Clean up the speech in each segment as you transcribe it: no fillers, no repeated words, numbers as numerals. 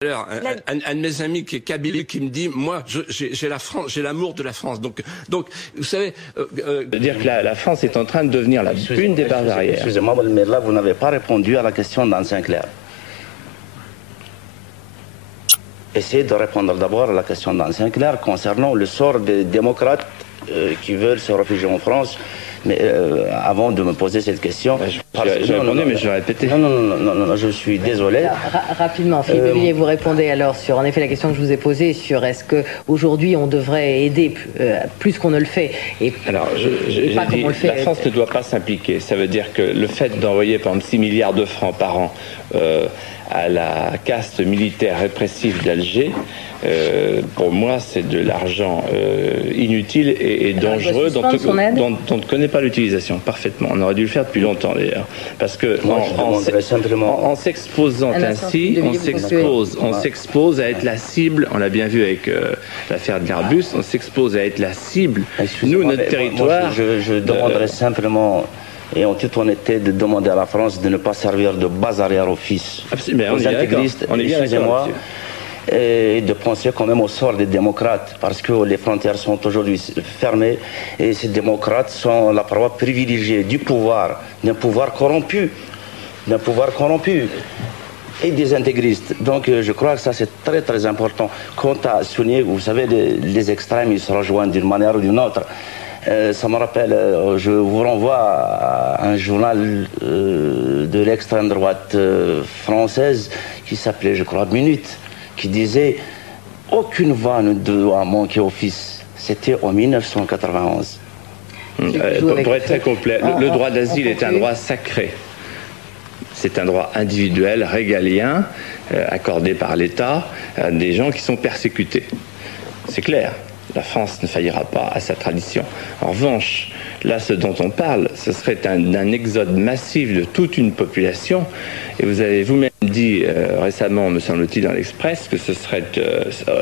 Alors, un de mes amis qui est kabyle qui me dit, moi, j'ai la France, j'ai l'amour de la France. Donc, vous savez, dire que la France est en train de devenir une des barres arrière. Excusez-moi, mais là, vous n'avez pas répondu à la question d'Anne Sinclair. Essayez de répondre d'abord à la question d'Anne Sinclair concernant le sort des démocrates qui veulent se réfugier en France. Mais avant de me poser cette question... J'ai répondu, mais je vais répéter. Non, je suis désolé. Alors, rapidement, Philippe de Villiers, vous répondez alors sur, en effet, la question que je vous ai posée sur est-ce qu'aujourd'hui on devrait aider plus qu'on ne le fait et alors, j'ai dit, la France ne doit pas s'impliquer. Ça veut dire que le fait d'envoyer, par exemple, 6 milliards de francs par an à la caste militaire répressive d'Alger, pour moi, c'est de l'argent inutile et dangereux dont on ne connaît pas l'utilisation parfaitement. On aurait dû le faire depuis longtemps d'ailleurs. Parce que en s'exposant ainsi, on s'expose à être la cible, on l'a bien vu avec l'affaire de l'Airbus, on s'expose à être la cible. Nous, notre territoire... Je demanderais simplement... Et en toute honnêteté, de demander à la France de ne pas servir de base arrière office aux intégristes, excusez-moi, et de penser quand même au sort des démocrates, parce que les frontières sont aujourd'hui fermées, et ces démocrates sont la proie privilégiée du pouvoir, d'un pouvoir corrompu, et des intégristes. Donc je crois que ça c'est très très important. Quant à souligner, vous savez, les extrêmes, ils se rejoignent d'une manière ou d'une autre. Ça me rappelle, je vous renvoie à un journal de l'extrême droite française qui s'appelait, je crois, Minute, qui disait « Aucune voix ne doit manquer au fils ». C'était en 1991. Pour être très complet, le droit d'asile est un droit sacré. C'est un droit individuel, régalien, accordé par l'État à des gens qui sont persécutés. C'est clair. La France ne faillira pas à sa tradition. En revanche, là, ce dont on parle, ce serait un exode massif de toute une population. Et vous avez vous-même dit récemment, me semble-t-il, dans l'Express, que ce serait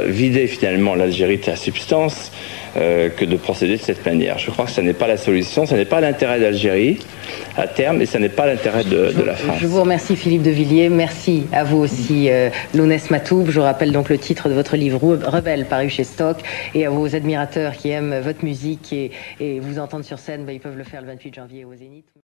vider finalement l'Algérie de sa substance que de procéder de cette manière. Je crois que ce n'est pas la solution, ce n'est pas l'intérêt d'Algérie à terme, et ce n'est pas l'intérêt de la France. Je vous remercie Philippe de Villiers, merci à vous aussi Lounès Matoub. Je rappelle donc le titre de votre livre Rebelle, paru chez Stock, et à vos admirateurs qui aiment votre musique et vous entendre sur scène, ils peuvent le faire le 28 janvier au Zénith.